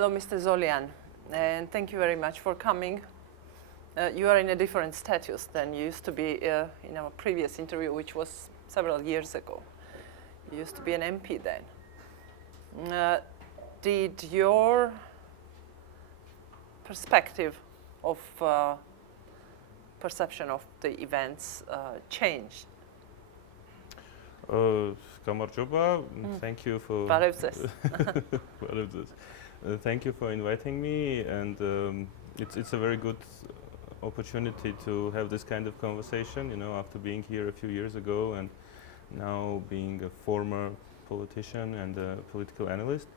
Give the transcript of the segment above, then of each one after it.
Hello, Mr. Zolyan, and thank you very much for coming. You are in a different status than you used to be in our previous interview, which was several years ago. You used to be an MP then. Did your perspective of perception of the events change? Გამარჯობა. Thank you for thank you for inviting me, and it's a very good opportunity to have this kind of conversation, you know, after being here a few years ago and now being a former politician and a political analyst.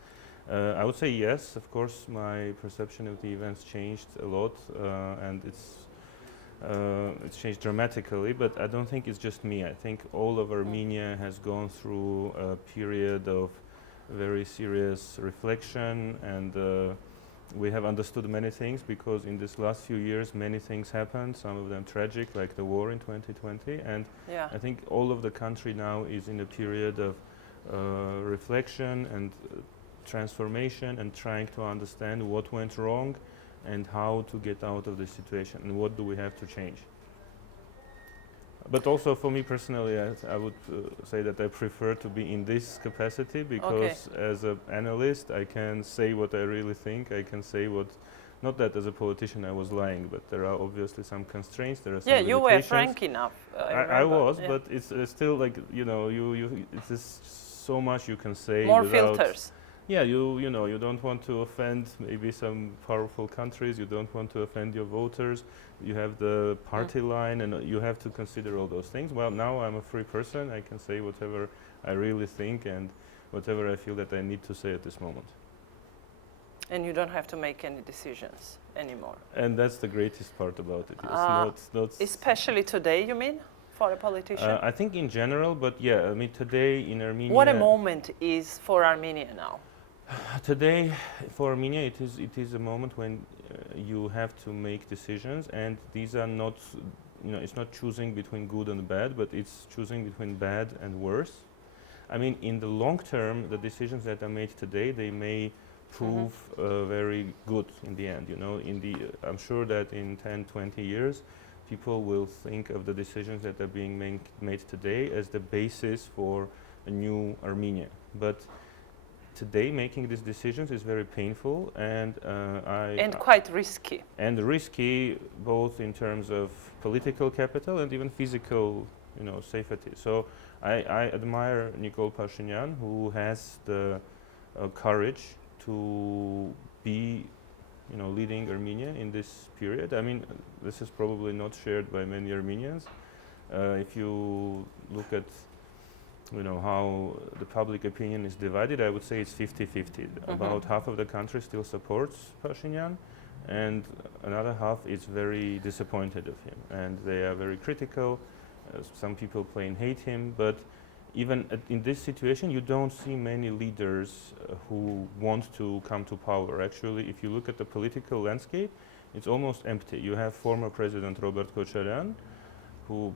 I would say yes, of course, my perception of the events changed a lot, and it's changed dramatically, but I don't think it's just me. I think all of Armenia has gone through a period of very serious reflection, and we have understood many things because in this last few years many things happened, some of them tragic, like the war in 2020, and I think all of the country now is in a period of reflection and transformation and trying to understand what went wrong and how to get out of this situation and what do we have to change. But also for me personally, I would say that I prefer to be in this capacity because as an analyst I can say what I really think. I can say what, not that as a politician I was lying, but there are obviously some constraints, there are some you were frank enough. I was, but it's still like, you know, it's just so much you can say. More filters. Yeah, you know, you don't want to offend maybe some powerful countries, you don't want to offend your voters, you have the party line, and you have to consider all those things. Well, now I'm a free person, I can say whatever I really think and whatever I feel that I need to say at this moment. And you don't have to make any decisions anymore. And that's the greatest part about it. It's not especially today, you mean? For a politician? I think in general, but yeah, I mean today in Armenia... What a moment is for Armenia now? Today, for Armenia, it is a moment when you have to make decisions, and these are not, you know, it's not choosing between good and bad, but it's choosing between bad and worse. I mean, in the long term, the decisions that are made today, they may prove very good in the end. You know, I'm sure that in 10, 20 years, people will think of the decisions that are being made today as the basis for a new Armenia. But today, making these decisions is very painful, and quite risky. And risky, both in terms of political capital and even physical, you know, safety. So I admire Nikola Pashinyan, who has the courage to be, you know, leading Armenia in this period. I mean, this is probably not shared by many Armenians. If you look at, you know, how the public opinion is divided, I would say it's 50-50. About half of the country still supports Pashinyan, and another half is very disappointed of him, and they are very critical. Some people plain hate him, but even in this situation, you don't see many leaders who want to come to power. Actually, if you look at the political landscape, it's almost empty. You have former President Robert Kocharian, who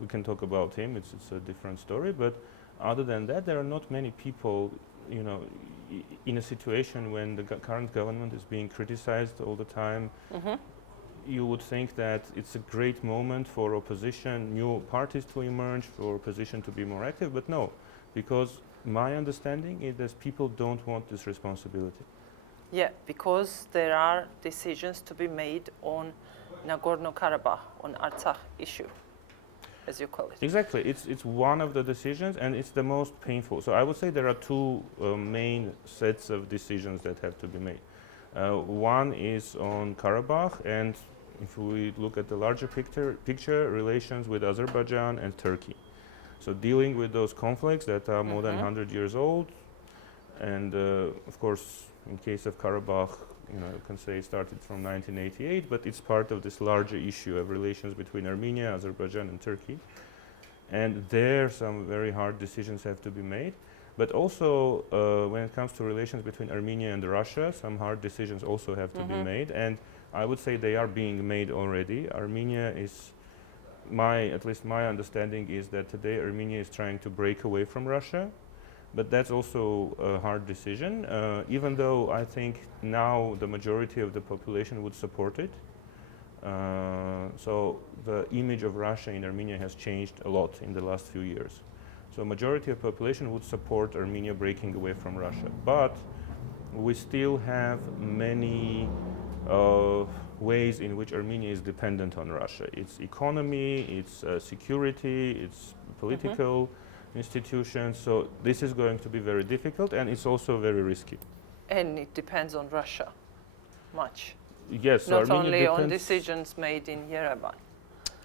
we can talk about him, it's a different story, but other than that, there are not many people, you know, in a situation when the current government is being criticized all the time. You would think that it's a great moment for opposition, new parties to emerge, for opposition to be more active, but no, because my understanding is that people don't want this responsibility. Yeah, because there are decisions to be made on Nagorno-Karabakh, on Artsakh issue, as you call it. Exactly, it's one of the decisions, and it's the most painful. So I would say there are two main sets of decisions that have to be made. One is on Karabakh, and if we look at the larger picture, relations with Azerbaijan and Turkey. So dealing with those conflicts that are more than 100 years old, and of course, in case of Karabakh, you know, you can say it started from 1988, but it's part of this larger issue of relations between Armenia, Azerbaijan, and Turkey. And there, some very hard decisions have to be made. But also, when it comes to relations between Armenia and Russia, some hard decisions also have to be made. And I would say they are being made already. Armenia is, at least my understanding is that today Armenia is trying to break away from Russia. But that's also a hard decision, even though I think now the majority of the population would support it. So the image of Russia in Armenia has changed a lot in the last few years. So majority of population would support Armenia breaking away from Russia. But we still have many ways in which Armenia is dependent on Russia. Its economy, its security, its political institutions. So this is going to be very difficult, and it's also very risky. And it depends on Russia much. Yes, so Not Armenia only on depends decisions made in Yerevan.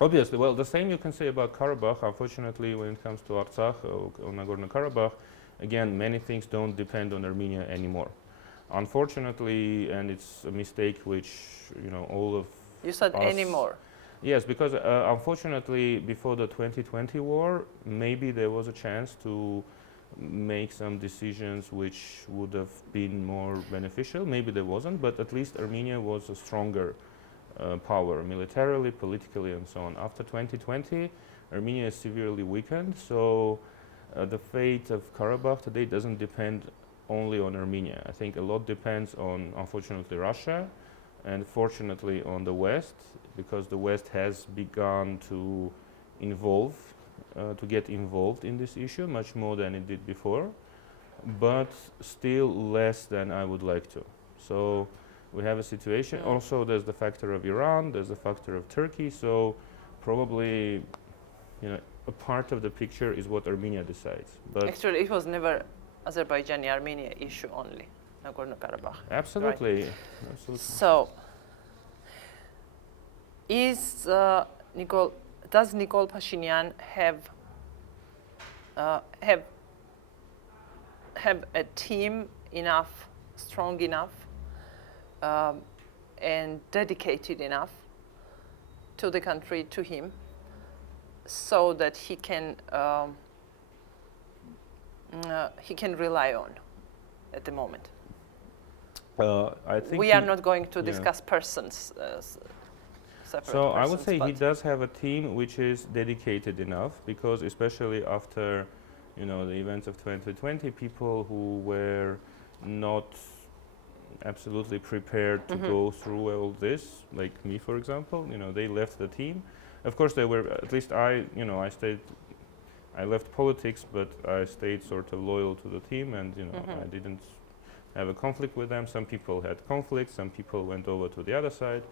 Obviously, well, the same you can say about Karabakh. Unfortunately, when it comes to Artsakh or Nagorno-Karabakh, again, many things don't depend on Armenia anymore. Unfortunately, and it's a mistake which, you know, all of You said us, anymore. Yes, because unfortunately, before the 2020 war, maybe there was a chance to make some decisions which would have been more beneficial. Maybe there wasn't, but at least Armenia was a stronger power, militarily, politically, and so on. After 2020, Armenia is severely weakened, so the fate of Karabakh today doesn't depend only on Armenia. I think a lot depends on, unfortunately, Russia, and fortunately on the West, because the West has begun to get involved in this issue much more than it did before, but still less than I would like to. So we have a situation. Also, there's the factor of Iran, there's the factor of Turkey, so probably, you know, a part of the picture is what Armenia decides. But Actually, it was never Azerbaijani-Armenia issue only, Nagorno-Karabakh. absolutely, Right. absolutely. So, does Nikol Pashinyan have a team strong enough, and dedicated enough to the country, to him, so that he can rely on at the moment? I think We are not going to discuss persons separate. So I would persons, say he but does have a team which is dedicated enough, because especially after, you know, the events of 2020, people who were not absolutely prepared to go through all this, like me, for example, you know, they left the team. Of course, they were, at least I left politics, but I stayed sort of loyal to the team, and, you know, I didn't have a conflict with them. Some people had conflicts, some people went over to the other side.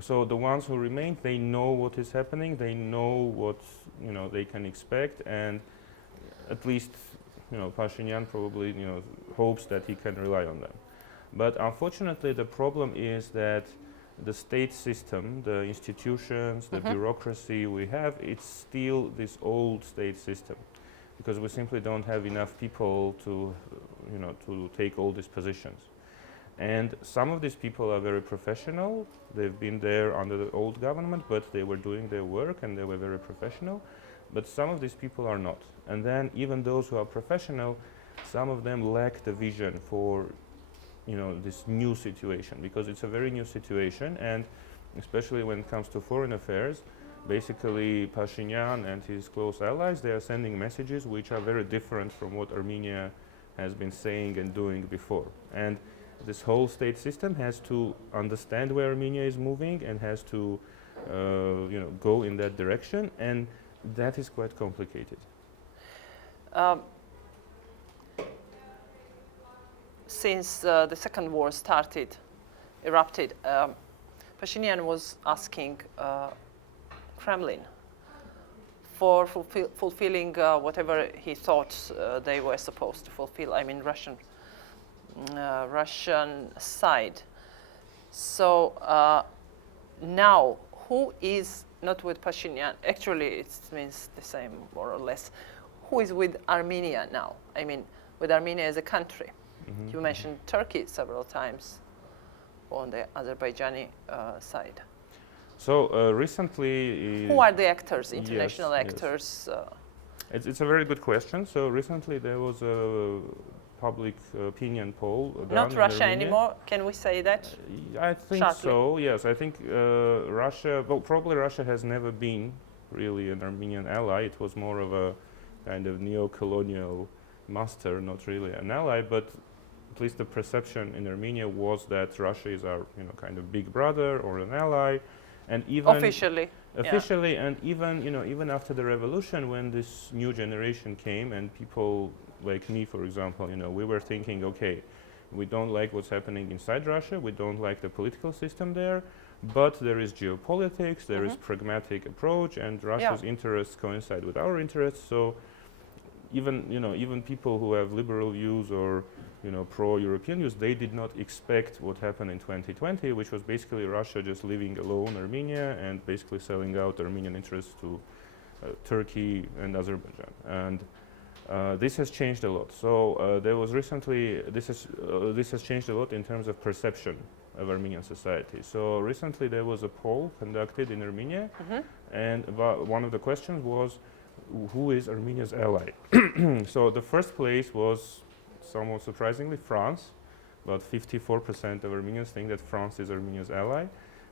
So the ones who remained, they know what is happening, they know what, you know, they can expect, and at least, you know, Pashinyan probably, you know, hopes that he can rely on them. But unfortunately, the problem is that the state system, the institutions, the bureaucracy we have, it's still this old state system, because we simply don't have enough people to, you know, to take all these positions. And some of these people are very professional. They've been there under the old government, but they were doing their work and they were very professional. But some of these people are not. And then even those who are professional, some of them lack the vision for, you know, this new situation, because it's a very new situation, and especially when it comes to foreign affairs, basically Pashinyan and his close allies, they are sending messages which are very different from what Armenia has been saying and doing before. And this whole state system has to understand where Armenia is moving and has to, you know, go in that direction, and that is quite complicated. Since the second war erupted, Pashinyan was asking Kremlin for fulfilling whatever he thought they were supposed to fulfill. I mean, Russian side. So now, who is not with Pashinyan? Actually, it means the same, more or less. Who is with Armenia now? I mean, with Armenia as a country. You mentioned Turkey several times on the Azerbaijani side. So recently... Who are the actors, international actors? Yes. It's a very good question. So recently there was a public opinion poll done Not in Russia Armenia. anymore, can we say that? I think Sharply. so, yes. I think Russia, well, probably Russia has never been really an Armenian ally. It was more of a kind of neo-colonial master, not really an ally, but at least the perception in Armenia was that Russia is our, kind of big brother or an ally, and even officially, and even, even after the revolution, when this new generation came, and people like me, for example, we were thinking, okay, we don't like what's happening inside Russia, we don't like the political system there, but there is geopolitics, there is pragmatic approach, and Russia's interests coincide with our interests. So even even people who have liberal views or pro-European views, they did not expect what happened in 2020, which was basically Russia just leaving alone Armenia and basically selling out Armenian interests to Turkey and Azerbaijan. And this has changed a lot. So there was recently, this has changed a lot in terms of perception of Armenian society. So recently there was a poll conducted in Armenia, and one of the questions was, who is Armenia's ally? So the first place was, somewhat surprisingly, France. About 54% of Armenians think that France is Armenia's ally.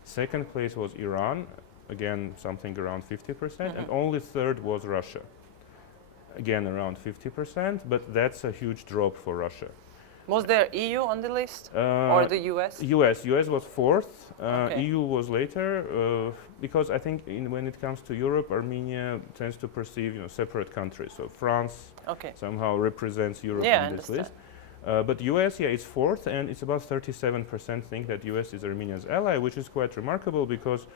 Second place was Iran, again something around 50%, and only third was Russia, again around 50%, but that's a huge drop for Russia. Was there EU on the list, or the US? US was fourth, EU was later, because I think when it comes to Europe, Armenia tends to perceive separate countries. So France somehow represents Europe on this list. But US, it's fourth, and it's about 37% think that US is Armenia's ally, which is quite remarkable because,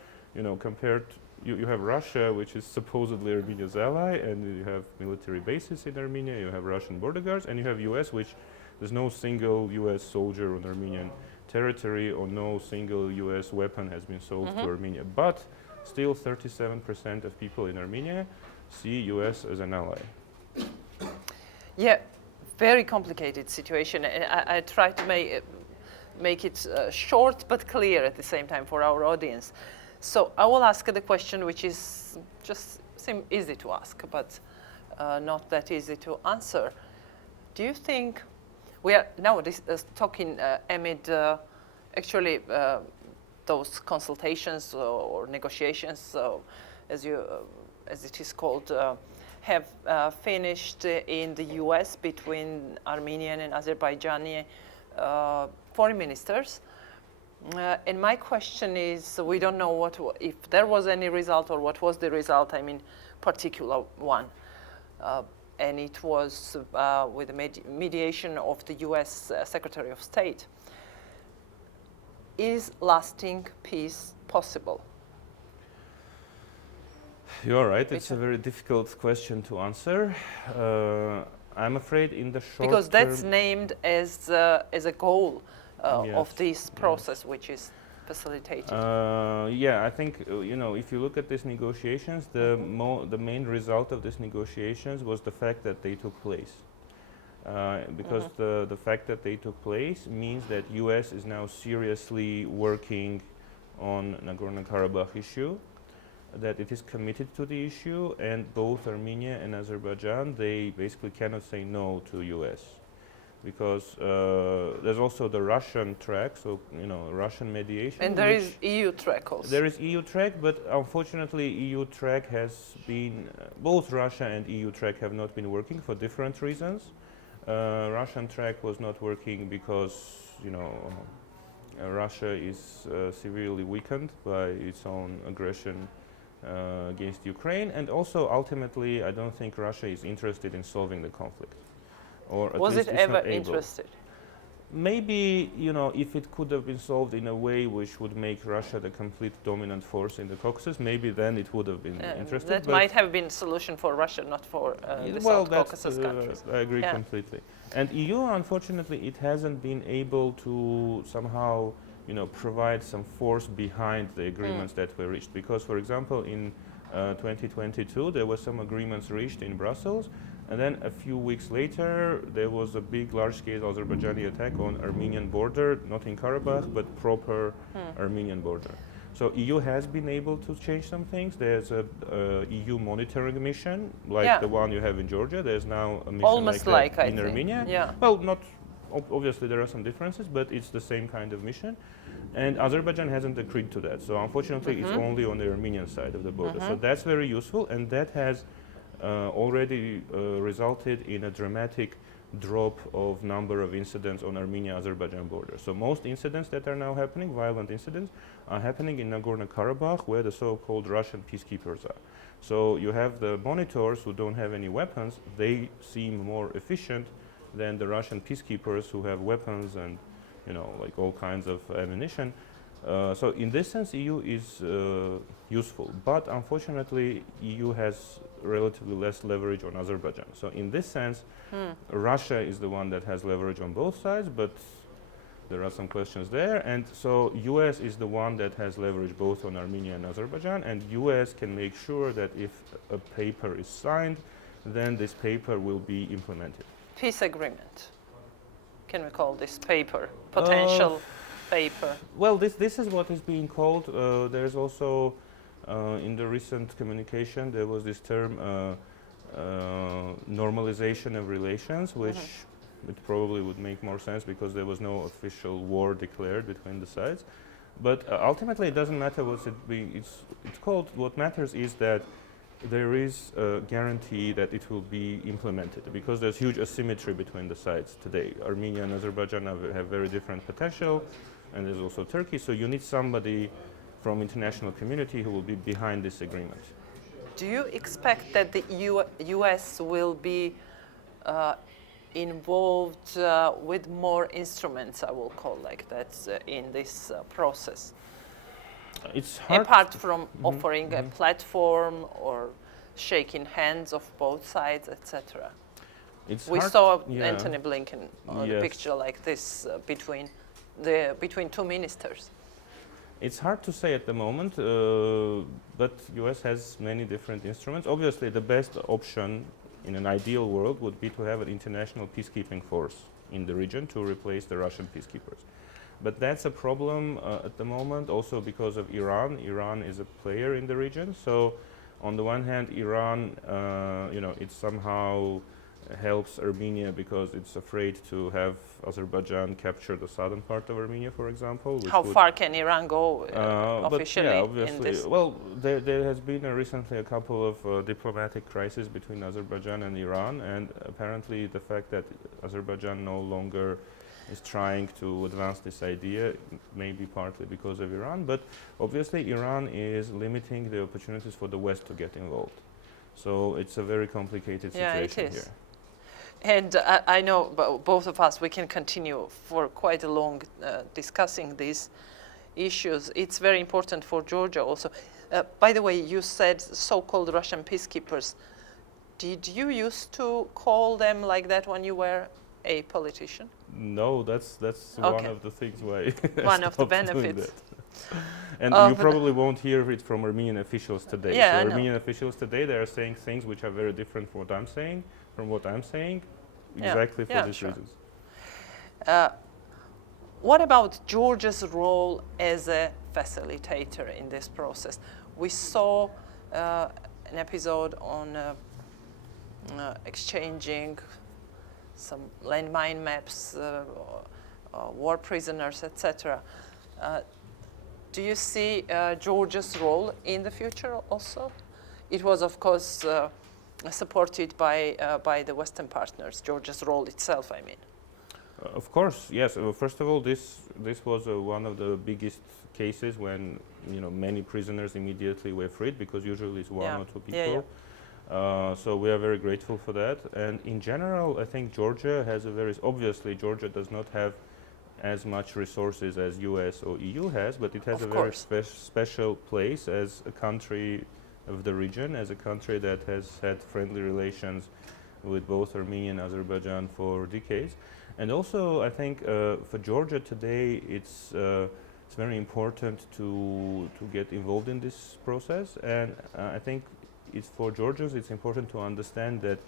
compared, you have Russia, which is supposedly Armenia's ally, and you have military bases in Armenia, you have Russian border guards, and you have US, which there's no single US soldier on Armenian territory, or no single US weapon has been sold to Armenia. But still 37% of people in Armenia see US as an ally. Yeah, very complicated situation. I try to make it short but clear at the same time for our audience. So I will ask the question which is just seem easy to ask, but not that easy to answer. Do you think we are nowadays talking amid actually those consultations or negotiations, as it is called, have finished in the US between Armenian and Azerbaijani foreign ministers. And my question is, we don't know if there was any result or what was the result, particular one. And it was with the mediation of the US Secretary of State. Is lasting peace possible? You're right, it's a very difficult question to answer. I'm afraid in the short because term, that's named as a goal of this process, which is facilitated. I think if you look at these negotiations, the main result of these negotiations was the fact that they took place. Because the fact that they took place means that US is now seriously working on Nagorno-Karabakh issue, that it is committed to the issue, and both Armenia and Azerbaijan, they basically cannot say no to US. Because there's also the Russian track, so Russian mediation. And there is EU track also. There is EU track, but unfortunately EU track has been, both Russia and EU track have not been working for different reasons. Russian track was not working because, Russia is severely weakened by its own aggression against Ukraine, and also ultimately I don't think Russia is interested in solving the conflict. Or at was least it it's ever not able. interested? Maybe, if it could have been solved in a way which would make Russia the complete dominant force in the Caucasus, maybe then it would have been interested. That might have been a solution for Russia, not for the South Caucasus countries. I agree completely. And EU, unfortunately, it hasn't been able to somehow, provide some force behind the agreements that were reached. Because, for example, in 2022, there were some agreements reached in Brussels, and then a few weeks later, there was a big, large-scale Azerbaijani attack on Armenian border, not in Karabakh, but proper Armenian border. So EU has been able to change some things. There's a EU monitoring mission, like the one you have in Georgia. There's now a mission almost like that in Armenia. Yeah. Well, not obviously there are some differences, but it's the same kind of mission. And Azerbaijan hasn't agreed to that. So unfortunately, it's only on the Armenian side of the border. So that's very useful, and that has already resulted in a dramatic drop of number of incidents on Armenia-Azerbaijan border. So most incidents that are now happening, violent incidents, are happening in Nagorno-Karabakh, where the so-called Russian peacekeepers are. So you have the monitors who don't have any weapons. They seem more efficient than the Russian peacekeepers who have weapons and, like all kinds of ammunition. So in this sense, EU is useful, but unfortunately, EU has relatively less leverage on Azerbaijan. So in this sense, Russia is the one that has leverage on both sides, but there are some questions there. And so US is the one that has leverage both on Armenia and Azerbaijan, and US can make sure that if a paper is signed, then this paper will be implemented. Peace agreement. Can we call this paper? Potential paper? Well, this is what is being called. There's also, in the recent communication, there was this term, normalization of relations, which it probably would make more sense because there was no official war declared between the sides. But ultimately, it doesn't matter what it's called. What matters is that there is a guarantee that it will be implemented, because there's huge asymmetry between the sides today. Armenia and Azerbaijan have very different potential, and there's also Turkey. So you need somebody from international community who will be behind this agreement. Do you expect that the US will be involved with more instruments, I will call like that, in this process? It's hard. Apart from offering a platform or shaking hands of both sides, etc. We saw Antony Blinken on a picture like this between two ministers. It's hard to say at the moment, but US has many different instruments. Obviously, the best option in an ideal world would be to have an international peacekeeping force in the region to replace the Russian peacekeepers. But that's a problem at the moment, also because of Iran. Iran is a player in the region. So on the one hand, Iran, it somehow helps Armenia because it's afraid to have Azerbaijan capture the southern part of Armenia, for example. How far can Iran go officially? But yeah, obviously. In this? Well, there has been recently a couple of diplomatic crises between Azerbaijan and Iran, and apparently the fact that Azerbaijan no longer is trying to advance this idea, maybe partly because of Iran, but obviously Iran is limiting the opportunities for the West to get involved. So it's a very complicated situation here. And I know both of us, we can continue for quite a long discussing these issues. It's very important for Georgia also. By the way, you said so-called Russian peacekeepers. Did you used to call them like that when you were a politician? No, that's one of the things why one of the benefits. And you probably won't hear it from Armenian officials today. Yeah, so Armenian officials today, they are saying things which are very different from what I'm saying, exactly for these reasons. What about Georgia's role as a facilitator in this process? We saw an episode on exchanging some landmine maps, war prisoners, etc. Do you see Georgia's role in the future also? It was, of course, supported by the Western partners, Georgia's role itself, I mean. Of course, yes. First of all, this was one of the biggest cases when many prisoners immediately were freed, because usually it's one or two people. So we are very grateful for that. And in general, I think Georgia has obviously Georgia does not have as much resources as US or EU has, but it has a very special place as a country of the region, as a country that has had friendly relations with both Armenia and Azerbaijan for decades. And also, I think for Georgia today, it's very important to get involved in this process. And I think for Georgians, it's important to understand that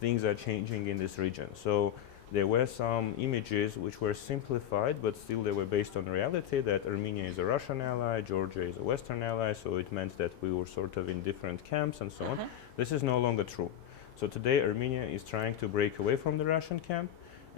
things are changing in this region. So there were some images which were simplified, but still they were based on reality, that Armenia is a Russian ally, Georgia is a Western ally, so it meant that we were sort of in different camps and so on. This is no longer true. So today Armenia is trying to break away from the Russian camp,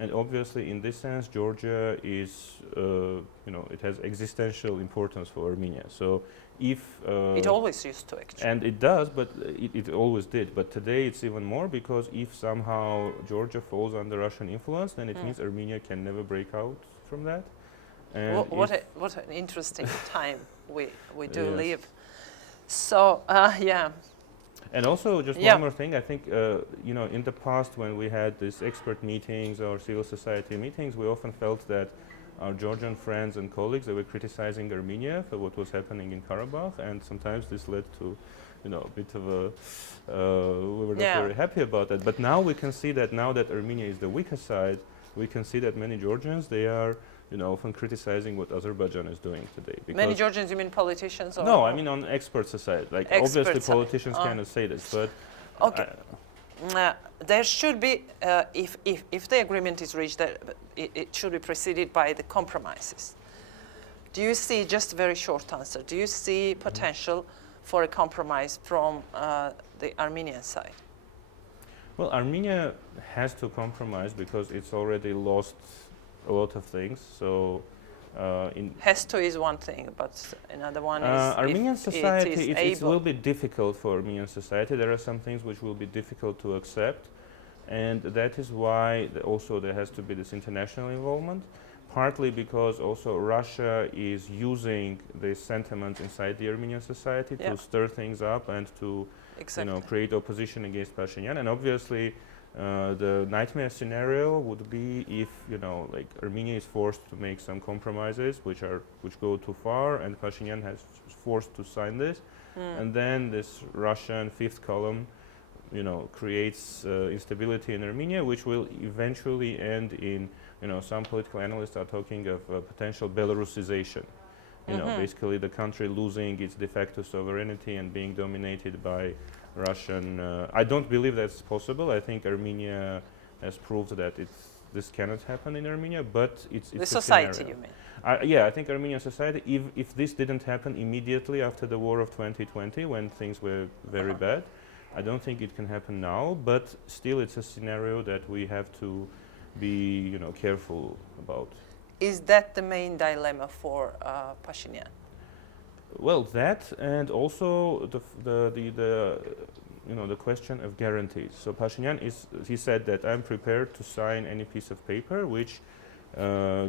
And obviously, in this sense, Georgia is, it has existential importance for Armenia. So if... it always used to, actually. And it does, but it always did. But today it's even more, because if somehow Georgia falls under Russian influence, then it means Armenia can never break out from that. And what an interesting time we do live. So, yeah. And also, just one more thing, I think, in the past when we had these expert meetings or civil society meetings, we often felt that our Georgian friends and colleagues, they were criticizing Armenia for what was happening in Karabakh, and sometimes this led to, a bit of a, we were not very happy about that. But now we can see that now that Armenia is the weaker side, we can see that many Georgians, they are, often criticizing what Azerbaijan is doing today. Many Georgians, you mean politicians? Or no, I mean on expert side. Like obviously politicians cannot say this, but okay. There should be, if the agreement is reached, it should be preceded by the compromises. Do you see, just a very short answer, do you see potential for a compromise from the Armenian side? Well, Armenia has to compromise because it's already lost a lot of things. So, has to is one thing, but another one is Armenian society. It will be difficult for Armenian society. There are some things which will be difficult to accept, and that is why also there has to be this international involvement. Partly because also Russia is using the sentiment inside the Armenian society to stir things up and to create opposition against Pashinyan. And obviously, the nightmare scenario would be if Armenia is forced to make some compromises which go too far, and Pashinyan has forced to sign this, and then this Russian fifth column, creates instability in Armenia, which will eventually end in, some political analysts are talking of potential Belarusization. Basically the country losing its de facto sovereignty and being dominated by Russian. I don't believe that's possible. I think Armenia has proved that this cannot happen in Armenia, but it's the society, scenario. You mean? Yeah, I think Armenian society, if this didn't happen immediately after the war of 2020, when things were very bad, I don't think it can happen now, but still it's a scenario that we have to be, careful about. Is that the main dilemma for Pashinyan? Well, that, and also the question of guarantees. So Pashinyan he said that I'm prepared to sign any piece of paper which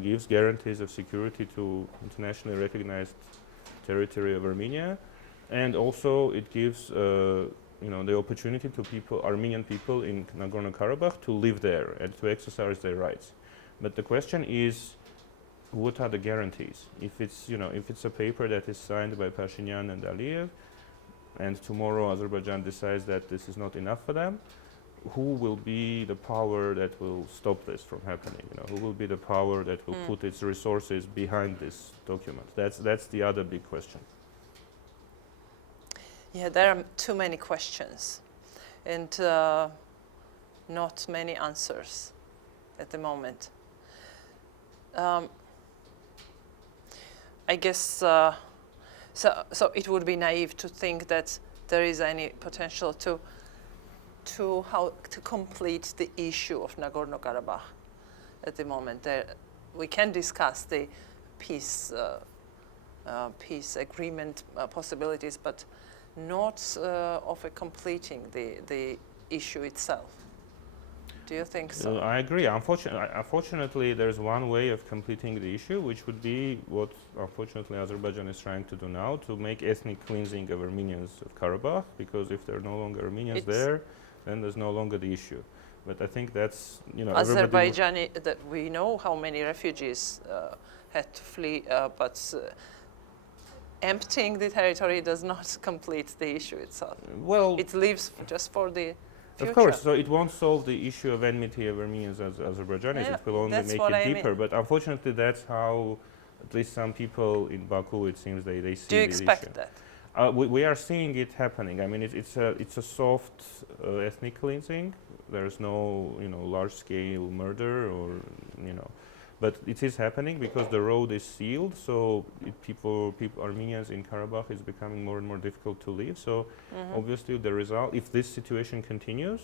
gives guarantees of security to internationally recognized territory of Armenia, and also it gives the opportunity to Armenian people in Nagorno-Karabakh to live there and to exercise their rights. But the question is, what are the guarantees? If it's a paper that is signed by Pashinyan and Aliyev, and tomorrow Azerbaijan decides that this is not enough for them, who will be the power that will stop this from happening? Who will be the power that will put its resources behind this document? That's the other big question. Yeah, there are too many questions, and not many answers at the moment. I guess so it would be naive to think that there is any potential to complete the issue of Nagorno-Karabakh at the moment. We can discuss the peace agreement possibilities, but not of completing the issue itself. Do you think so? I agree. Unfortunately, there's one way of completing the issue, which would be what, unfortunately, Azerbaijan is trying to do now, to make ethnic cleansing of Armenians of Karabakh, because if there are no longer Armenians there, then there's no longer the issue. But I think that's, Azerbaijan, that we know how many refugees had to flee, but emptying the territory does not complete the issue itself. Well, it leaves just for the future. Of course, so it won't solve the issue of enmity of Armenians as Azerbaijanis. It will only make it deeper. But unfortunately, that's how at least some people in Baku, it seems, they see the issue. Do you expect that? We are seeing it happening. I mean, it's a soft ethnic cleansing. There's no large-scale murder or but it is happening because the road is sealed. So Armenians in Karabakh is becoming more and more difficult to live. So obviously the result, if this situation continues,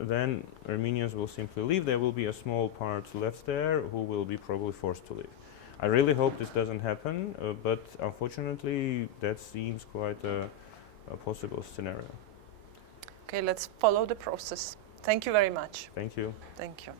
then Armenians will simply leave. There will be a small part left there who will be probably forced to leave. I really hope this doesn't happen, but unfortunately that seems quite a possible scenario. Okay, let's follow the process. Thank you very much. Thank you. Thank you.